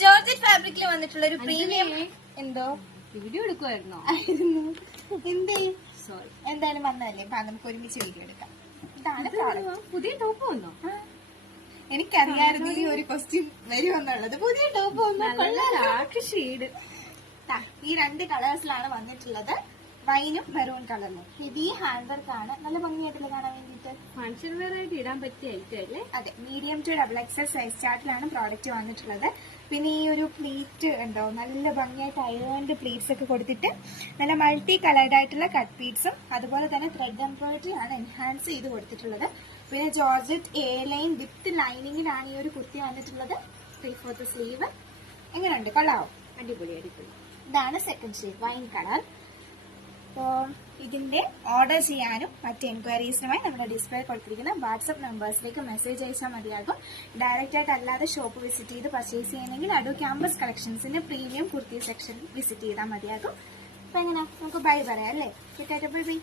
Georgette ഫാബ്രിക്കിൽ വന്നിട്ടുള്ള ഒരു പ്രീമിയം. എന്തോ വീഡിയോ എടുക്കുമായിരുന്നോ? എന്തേ? സോറി, എന്തായാലും വന്നതല്ലേ, നമുക്ക് ഒരുമിച്ച് വീഡിയോ എടുക്കാം. ഇതാണ് പുതിയ ടോപ്പ് വന്നോ? എനിക്കറിയായിരുന്നു ഈ ഒരു ക്വസ്റ്റ്യൻ വരുമെന്നുള്ളത്. പുതിയ ടോപ്പ് വന്നു. ഷെയ്ഡ് ഈ 2 കളേഴ്സിലാണ് വന്നിട്ടുള്ളത്, വൈനും മെറൂൺ കളറിലും. ഇത് ഈ ഹാൻഡ് വർക്ക് ആണ്, നല്ല ഭംഗിയായിട്ടില്ല കാണാൻ വേണ്ടിട്ട്. ഫംഗ്ഷൻ വെയർ ആയിട്ട് ഇടാൻ പറ്റിയ ഐറ്റം അല്ലേ? അതെ, മീഡിയം ടു XXL സൈസ് ചാർട്ടിലാണ് പ്രോഡക്റ്റ് വന്നിട്ടുള്ളത്. പിന്നെ ഈ ഒരു പ്ലീറ്റ് ഉണ്ടോ, നല്ല ഭംഗിയായിട്ട് അയൺഡ് പ്ലീറ്റ്സ് ഒക്കെ കൊടുത്തിട്ട് നല്ല മൾട്ടി കളേർഡ് ആയിട്ടുള്ള കട്ട് പീറ്റ്സും അതുപോലെ തന്നെ ത്രെഡ് എംബ്രോയിഡറി ആണ് എൻഹാൻസ് ചെയ്ത് കൊടുത്തിട്ടുള്ളത്. പിന്നെ ജോർജറ്റ് എ ലൈൻ വിത്ത് ലൈനിങ്ങിലാണ് ഈ ഒരു കുർത്തി വന്നിട്ടുള്ളത്. 3/4 സ്ലീവ്. എങ്ങനെയുണ്ട്, കൊള്ളാവും? അടിപൊളി അടിപൊളി. ഇതാണ് സെക്കൻഡ് ഷെയ്ഡ്, വൈൻ കളർ. അപ്പോൾ ഇതിന്റെ ഓർഡർ ചെയ്യാനും മറ്റ് എൻക്വയറീസിനുമായി നമ്മുടെ ഡിസ്പ്ലേ കൊടുത്തിരിക്കുന്ന വാട്സ്ആപ്പ് നമ്പേഴ്സിലേക്ക് മെസ്സേജ് അയച്ചാൽ മതിയാകും. ഡയറക്റ്റ് ആയിട്ട് അല്ലാതെ ഷോപ്പ് വിസിറ്റ് ചെയ്ത് പർച്ചേസ് ചെയ്യണമെങ്കിൽ അഡോ ക്യാമ്പസ് കളക്ഷൻസിന്റെ പ്രീമിയം കുർത്തി സെക്ഷൻ വിസിറ്റ് ചെയ്താൽ മതിയാകും. അപ്പൊ എങ്ങനെ നമുക്ക് ബൈ പറയാം അല്ലേ? ബൈ.